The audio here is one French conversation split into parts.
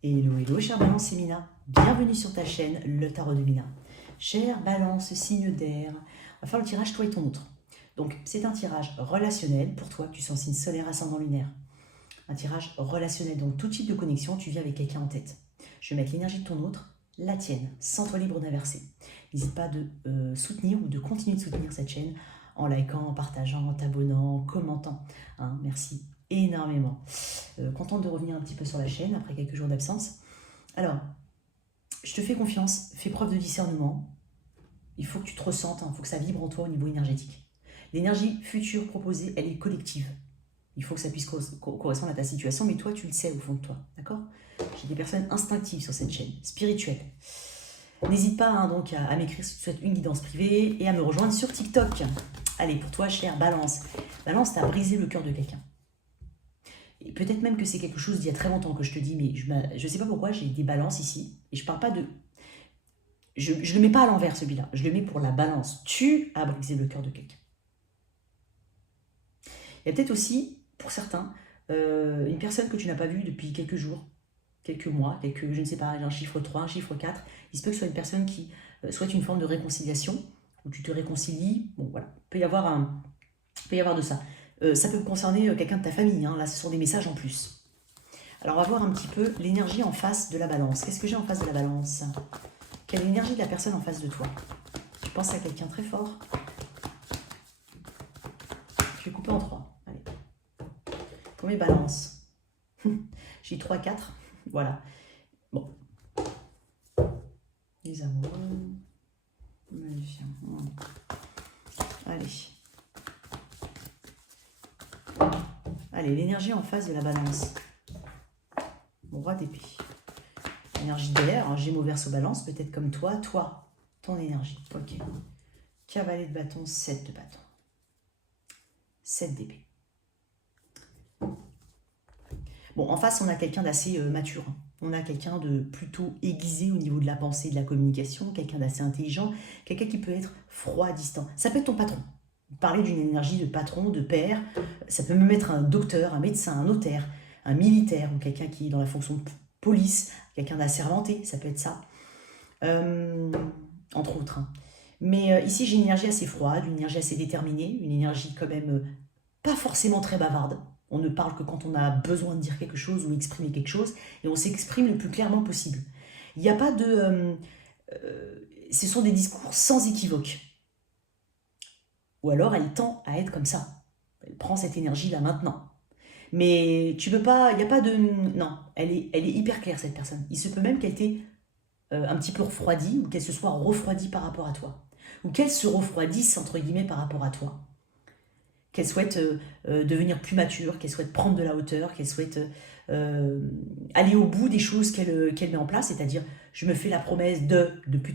Hello, hello, chère Balance, c'est Mina. Bienvenue sur ta chaîne, le Tarot de Mina. Chère Balance, signe d'air, on va faire le tirage toi et ton autre. Donc, c'est un tirage relationnel pour toi, tu sens signe solaire, ascendant lunaire. Un tirage relationnel, donc tout type de connexion, tu vis avec quelqu'un en tête. Je vais mettre l'énergie de ton autre, la tienne, centre libre d'inverser. N'hésite pas de soutenir ou de continuer de soutenir cette chaîne en likant, en partageant, en t'abonnant, en commentant. Hein, merci énormément. Contente de revenir un petit peu sur la chaîne après quelques jours d'absence. Alors, je te fais confiance, fais preuve de discernement. Il faut que tu te ressentes, il faut que ça vibre en toi au niveau énergétique. L'énergie future proposée, elle est collective. Il faut que ça puisse correspondre à ta situation, mais toi, tu le sais au fond de toi, d'accord? J'ai des personnes instinctives sur cette chaîne, spirituelles. N'hésite pas donc à m'écrire si tu souhaites une guidance privée et à me rejoindre sur TikTok. Allez, pour toi, chère Balance. Balance, t'as brisé le cœur de quelqu'un. Et peut-être même que c'est quelque chose d'il y a très longtemps que je te dis, mais je ne sais pas pourquoi, j'ai des balances ici, et je parle pas de... Je ne le mets pas à l'envers, celui-là, je le mets pour la balance. Tu as brisé le cœur de quelqu'un. Il y a peut-être aussi, pour certains, une personne que tu n'as pas vue depuis quelques jours, quelques mois, je ne sais pas, un chiffre 3, un chiffre 4. Il se peut que ce soit une personne qui souhaite une forme de réconciliation, où tu te réconcilies. Bon, voilà, il peut y avoir de ça. Ça peut concerner quelqu'un de ta famille, hein. Là, ce sont des messages en plus. Alors, on va voir un petit peu l'énergie en face de la balance. Qu'est-ce que j'ai en face de la balance? Quelle est l'énergie de la personne en face de toi? Tu penses à quelqu'un très fort? Je vais couper en 3. Allez. Premier balance. J'ai 3, 4. Voilà. Bon. Les amoureux. Magicien. Allez. Allez, l'énergie en face de la balance. Mon roi d'épée. Énergie d'air, Gémeaux, Verseau, Balance, peut-être comme toi, ton énergie. Ok. Cavalier de bâton, 7 de bâton. 7 d'épée. Bon, en face, on a quelqu'un d'assez mature. On a quelqu'un de plutôt aiguisé au niveau de la pensée, de la communication, quelqu'un d'assez intelligent, quelqu'un qui peut être froid, distant. Ça peut être ton patron. Parler d'une énergie de patron, de père, ça peut même être un docteur, un médecin, un notaire, un militaire ou quelqu'un qui est dans la fonction de police, quelqu'un d'assermenté, ça peut être ça. Entre autres. Hein. Mais ici, j'ai une énergie assez froide, une énergie assez déterminée, une énergie quand même pas forcément très bavarde. On ne parle que quand on a besoin de dire quelque chose ou exprimer quelque chose, et on s'exprime le plus clairement possible. Il n'y a pas de... ce sont des discours sans équivoque. Ou alors, elle tend à être comme ça. Elle prend cette énergie-là maintenant. Mais tu peux pas... Il n'y a pas de... Non, elle est hyper claire, cette personne. Il se peut même qu'elle t'ait un petit peu refroidie, ou qu'elle se soit refroidie par rapport à toi. Ou qu'elle se refroidisse, entre guillemets, par rapport à toi. Qu'elle souhaite devenir plus mature, qu'elle souhaite prendre de la hauteur, qu'elle souhaite aller au bout des choses qu'elle met en place, c'est-à-dire je me fais la promesse de ne plus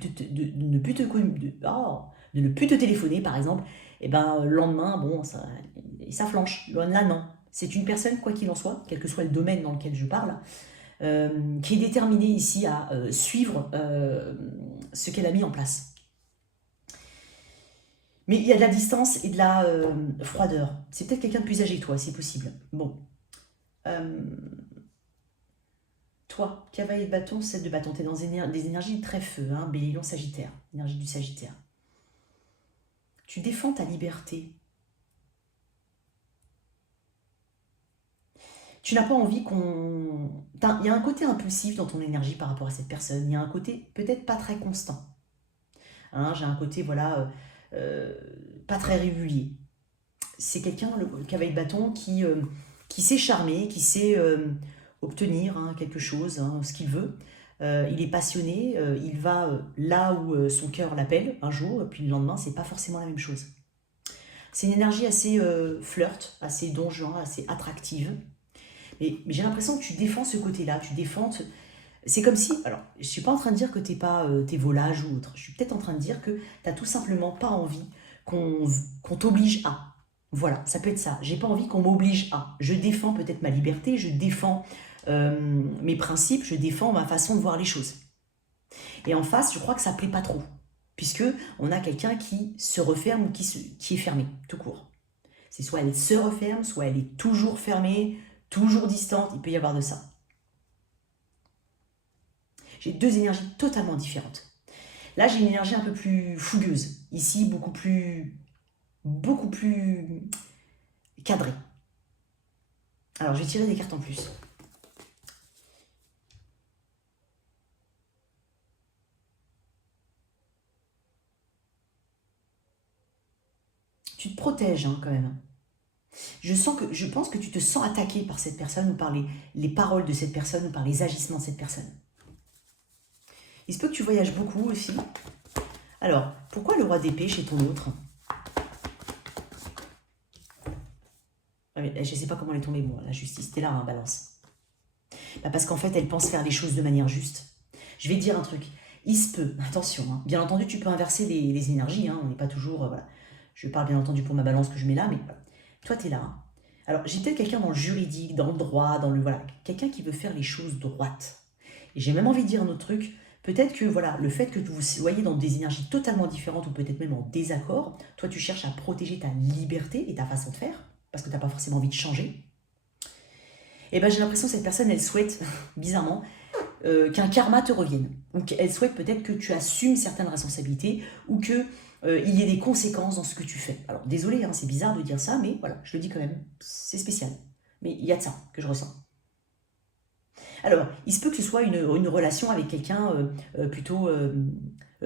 te téléphoner, par exemple, et ben le lendemain, bon, ça flanche. Là, non. C'est une personne, quoi qu'il en soit, quel que soit le domaine dans lequel je parle, qui est déterminée ici à suivre ce qu'elle a mis en place. Mais il y a de la distance et de la froideur. C'est peut-être quelqu'un de plus âgé que toi, c'est possible. Bon. Toi, cavalier de bâton, 7 de bâton, tu es dans des énergies très feu, hein, Bélier, Lion, Sagittaire. Énergie du Sagittaire. Tu défends ta liberté. Tu n'as pas envie qu'on... Il y a un côté impulsif dans ton énergie par rapport à cette personne. Il y a un côté peut-être pas très constant. Hein, j'ai un côté, voilà... pas très régulier. C'est quelqu'un, le cavalier de bâton, qui sait charmer, qui sait obtenir quelque chose, ce qu'il veut. Il est passionné, il va là où son cœur l'appelle un jour, puis le lendemain, c'est pas forcément la même chose. C'est une énergie assez flirt, assez donjon, assez attractive. Mais j'ai l'impression que tu défends ce côté-là, tu défends... C'est comme si, alors, je suis pas en train de dire que t'es volage ou autre, je suis peut-être en train de dire que t'as tout simplement pas envie qu'on t'oblige à. Voilà, ça peut être ça. J'ai pas envie qu'on m'oblige à. Je défends peut-être ma liberté, je défends mes principes, je défends ma façon de voir les choses. Et en face, je crois que ça plaît pas trop, puisque on a quelqu'un qui se referme ou qui est fermé, tout court. C'est soit elle se referme, soit elle est toujours fermée, toujours distante, il peut y avoir de ça. J'ai deux énergies totalement différentes. Là, j'ai une énergie un peu plus fougueuse. Ici, beaucoup plus cadrée. Alors, je vais tirer des cartes en plus. Tu te protèges hein, quand même. Je pense que tu te sens attaqué par cette personne ou par les paroles de cette personne ou par les agissements de cette personne. Il se peut que tu voyages beaucoup aussi. Alors, pourquoi le roi d'épée chez ton autre? Je ne sais pas comment elle est tombée, moi, la justice. T'es là, hein, balance. Bah parce qu'en fait, elle pense faire les choses de manière juste. Je vais te dire un truc. Il se peut, attention, hein, bien entendu, tu peux inverser les énergies. Hein, on n'est pas toujours... voilà. Je parle bien entendu pour ma balance que je mets là, mais voilà. Toi, tu es là. Hein. Alors, j'ai peut-être quelqu'un dans le juridique, dans le droit, dans le... Voilà, quelqu'un qui veut faire les choses droites. Et j'ai même envie de dire un autre truc. Peut-être que voilà, le fait que vous soyez dans des énergies totalement différentes ou peut-être même en désaccord, toi, tu cherches à protéger ta liberté et ta façon de faire parce que tu n'as pas forcément envie de changer. Et ben j'ai l'impression que cette personne, elle souhaite, bizarrement, qu'un karma te revienne. Ou qu'elle souhaite peut-être que tu assumes certaines responsabilités ou qu'il y ait des conséquences dans ce que tu fais. Alors désolé, hein, c'est bizarre de dire ça, mais voilà, je le dis quand même, c'est spécial. Mais il y a de ça que je ressens. Alors, il se peut que ce soit une relation avec quelqu'un plutôt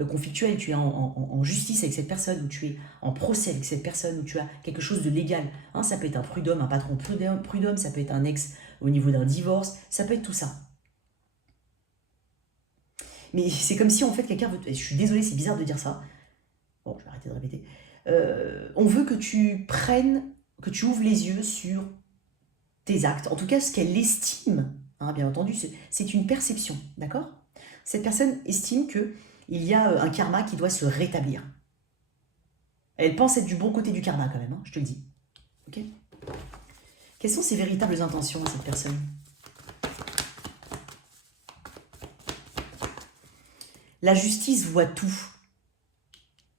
conflictuel. Tu es en justice avec cette personne, ou tu es en procès avec cette personne, ou tu as quelque chose de légal. Hein, ça peut être un prud'homme, un patron prud'homme, ça peut être un ex au niveau d'un divorce, ça peut être tout ça. Mais c'est comme si en fait quelqu'un veut... Je suis désolée, c'est bizarre de dire ça. Bon, je vais arrêter de répéter. On veut que tu prennes, que tu ouvres les yeux sur tes actes. En tout cas, ce qu'elle estime, hein, bien entendu, c'est une perception, d'accord? Cette personne estime qu'il y a un karma qui doit se rétablir. Elle pense être du bon côté du karma quand même, hein, je te le dis. Ok? Quelles sont ses véritables intentions à cette personne? La justice voit tout.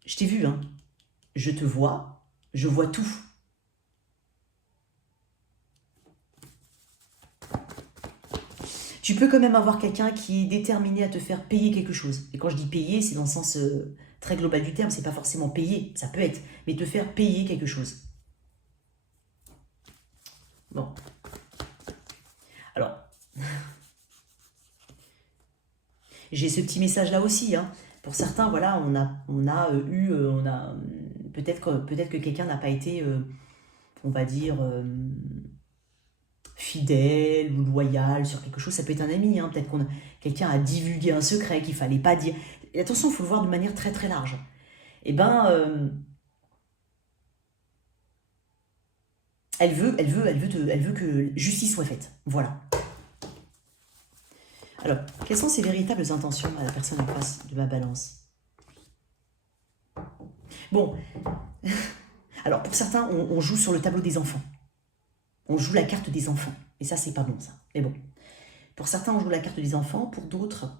Je t'ai vu, hein. Je te vois, je vois tout. Tu peux quand même avoir quelqu'un qui est déterminé à te faire payer quelque chose. Et quand je dis payer, c'est dans le sens très global du terme, c'est pas forcément payer, ça peut être, mais te faire payer quelque chose. Bon. Alors, j'ai ce petit message-là aussi. Hein. Pour certains, voilà, peut-être que quelqu'un n'a pas été, on va dire, fidèle ou loyal sur quelque chose. Ça peut être un ami. Hein. Peut-être quelqu'un a divulgué un secret qu'il fallait pas dire. Et attention, il faut le voir de manière très très large. Eh ben, elle veut que justice soit faite. Voilà. Alors, quelles sont ses véritables intentions à la personne en face de ma balance? Bon, alors pour certains, on joue sur le tableau des enfants. On joue la carte des enfants. Et ça, c'est pas bon, ça. Mais bon. Pour certains, on joue la carte des enfants. Pour d'autres,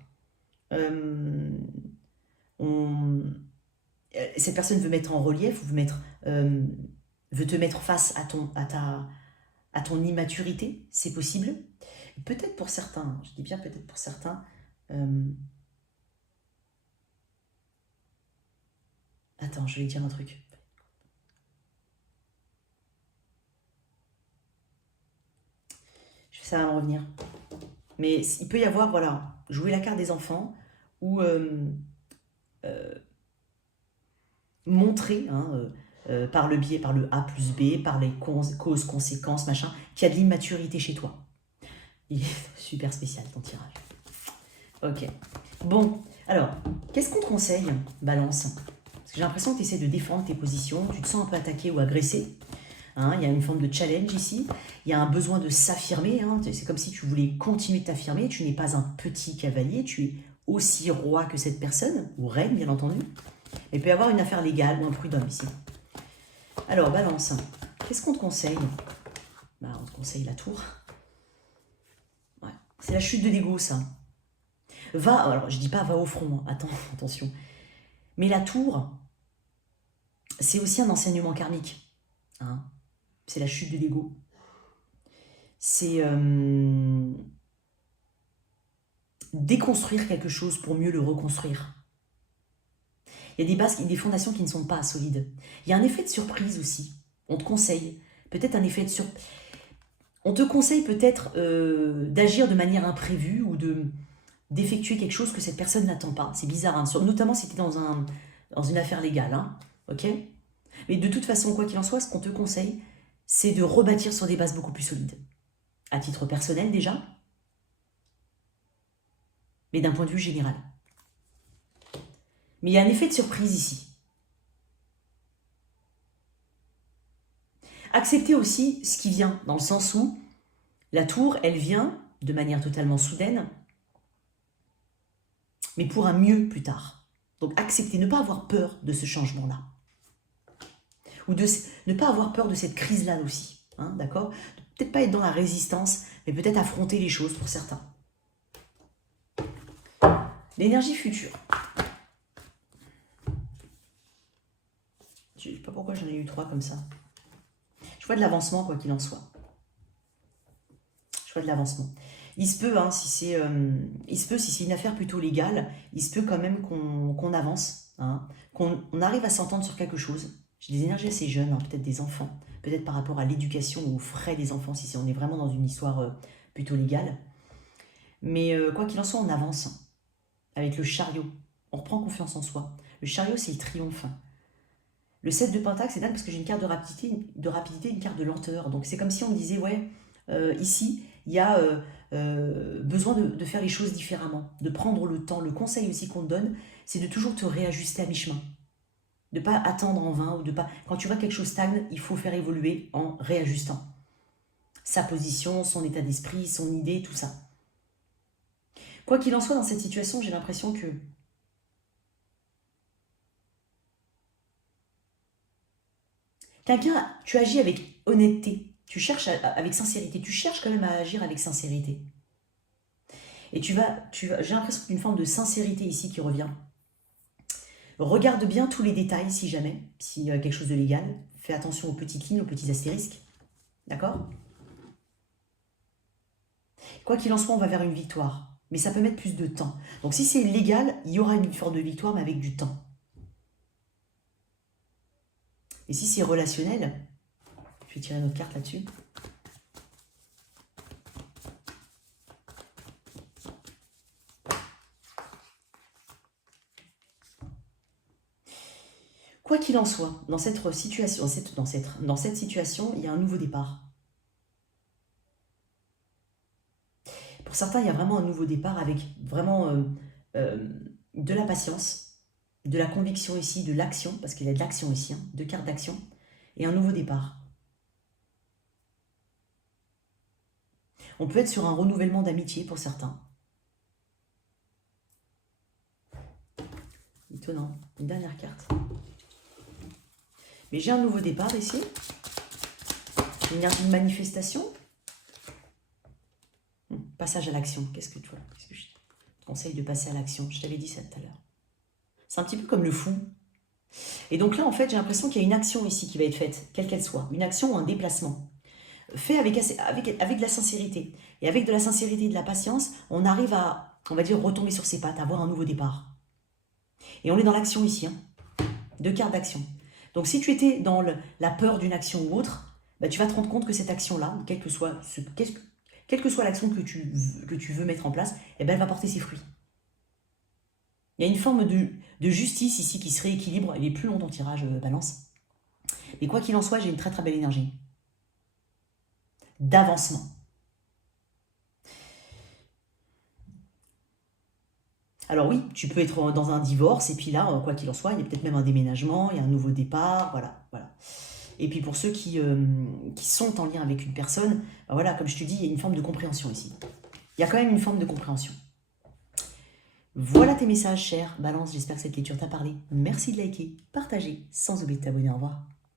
cette personne veut mettre en relief, veut te mettre face à ton immaturité. C'est possible. Peut-être pour certains, je dis bien peut-être pour certains, attends, je vais dire un truc. Ça va me revenir. Mais il peut y avoir, voilà, jouer la carte des enfants ou montrer, hein, par le biais, par le A plus B, par les causes, conséquences, machin, qu'il y a de l'immaturité chez toi. Il est super spécial ton tirage. Ok. Bon, alors, qu'est-ce qu'on te conseille, Balance? Parce que j'ai l'impression que tu essaies de défendre tes positions, tu te sens un peu attaqué ou agressé. Hein, il y a une forme de challenge ici. Il y a un besoin de s'affirmer. Hein, c'est comme si tu voulais continuer de t'affirmer. Tu n'es pas un petit cavalier, tu es aussi roi que cette personne, ou reine, bien entendu. Il peut y avoir une affaire légale ou un prud'homme ici. Alors, Balance, qu'est-ce qu'on te conseille? Bah, on te conseille la tour. Ouais. C'est la chute de l'ego, ça. Va, alors je dis pas va au front, hein. Attends, attention. Mais la tour, c'est aussi un enseignement karmique. Hein. C'est la chute de l'ego. C'est déconstruire quelque chose pour mieux le reconstruire. Il y a des bases, des fondations qui ne sont pas solides. Il y a un effet de surprise aussi. On te conseille, peut-être un effet de surprise. On te conseille peut-être d'agir de manière imprévue ou d'effectuer quelque chose que cette personne n'attend pas. C'est bizarre, hein, notamment si tu es dans une affaire légale. Hein, ok? Mais de toute façon, quoi qu'il en soit, ce qu'on te conseille, c'est de rebâtir sur des bases beaucoup plus solides. À titre personnel déjà, mais d'un point de vue général. Mais il y a un effet de surprise ici. Accepter aussi ce qui vient, dans le sens où la tour, elle vient de manière totalement soudaine, mais pour un mieux plus tard. Donc accepter, ne pas avoir peur de ce changement-là. Ou de ne pas avoir peur de cette crise-là aussi. Hein, d'accord? Peut-être pas être dans la résistance, mais peut-être affronter les choses pour certains. L'énergie future. Je ne sais pas pourquoi j'en ai eu 3 comme ça. Je vois de l'avancement, quoi qu'il en soit. Je vois de l'avancement. Il se peut, hein, si c'est une affaire plutôt légale, il se peut quand même qu'on avance, hein, qu'on arrive à s'entendre sur quelque chose. J'ai des énergies assez jeunes, hein, peut-être des enfants, peut-être par rapport à l'éducation ou aux frais des enfants, si on est vraiment dans une histoire plutôt légale. Mais quoi qu'il en soit, on avance avec le chariot. On reprend confiance en soi. Le chariot, c'est le triomphe. Le 7 de Pentacle, c'est dingue parce que j'ai une carte de rapidité, une carte de lenteur. Donc c'est comme si on me disait, ouais, ici, il y a besoin de faire les choses différemment, de prendre le temps. Le conseil aussi qu'on te donne, c'est de toujours te réajuster à mi-chemin. De ne pas attendre en vain, ou de pas. Quand tu vois que quelque chose stagne, il faut faire évoluer en réajustant. Sa position, son état d'esprit, son idée, tout ça. Quoi qu'il en soit, dans cette situation, j'ai l'impression que quelqu'un, tu agis avec honnêteté, tu cherches avec sincérité, tu cherches quand même à agir avec sincérité. Et j'ai l'impression qu'il y a une forme de sincérité ici qui revient. Regarde bien tous les détails si jamais, s'il y a quelque chose de légal. Fais attention aux petites lignes, aux petits astérisques. D'accord? Quoi qu'il en soit, on va vers une victoire. Mais ça peut mettre plus de temps. Donc si c'est légal, il y aura une forme de victoire, mais avec du temps. Et si c'est relationnel, je vais tirer une autre carte là-dessus. Quoi qu'il en soit, dans cette situation, il y a un nouveau départ. Pour certains, il y a vraiment un nouveau départ avec vraiment de la patience, de la conviction ici, de l'action, parce qu'il y a de l'action ici, hein, 2 cartes d'action, et un nouveau départ. On peut être sur un renouvellement d'amitié pour certains. Étonnant. Une dernière carte. Mais j'ai un nouveau départ ici. Une manifestation. Passage à l'action. Qu'est-ce que je te conseille de passer à l'action? Je t'avais dit ça tout à l'heure. C'est un petit peu comme le fou. Et donc là, en fait, j'ai l'impression qu'il y a une action ici qui va être faite, quelle qu'elle soit. Une action ou un déplacement. Fait avec de la sincérité. Et avec de la sincérité et de la patience, on arrive à, on va dire, retomber sur ses pattes, avoir un nouveau départ. Et on est dans l'action ici. Hein. 2 cartes d'action. Donc si tu étais dans la peur d'une action ou autre, bah, tu vas te rendre compte que cette action-là, quelle que soit l'action que tu veux mettre en place, eh ben, elle va porter ses fruits. Il y a une forme de justice ici qui se rééquilibre. Il est plus long ton tirage, balance. Mais quoi qu'il en soit, j'ai une très très belle énergie. D'avancement. Alors oui, tu peux être dans un divorce, et puis là, quoi qu'il en soit, il y a peut-être même un déménagement, il y a un nouveau départ, voilà. Et puis pour ceux qui sont en lien avec une personne, ben voilà, comme je te dis, il y a une forme de compréhension ici. Il y a quand même une forme de compréhension. Voilà tes messages, chers Balance, j'espère que cette lecture t'a parlé. Merci de liker, partager, sans oublier de t'abonner, au revoir.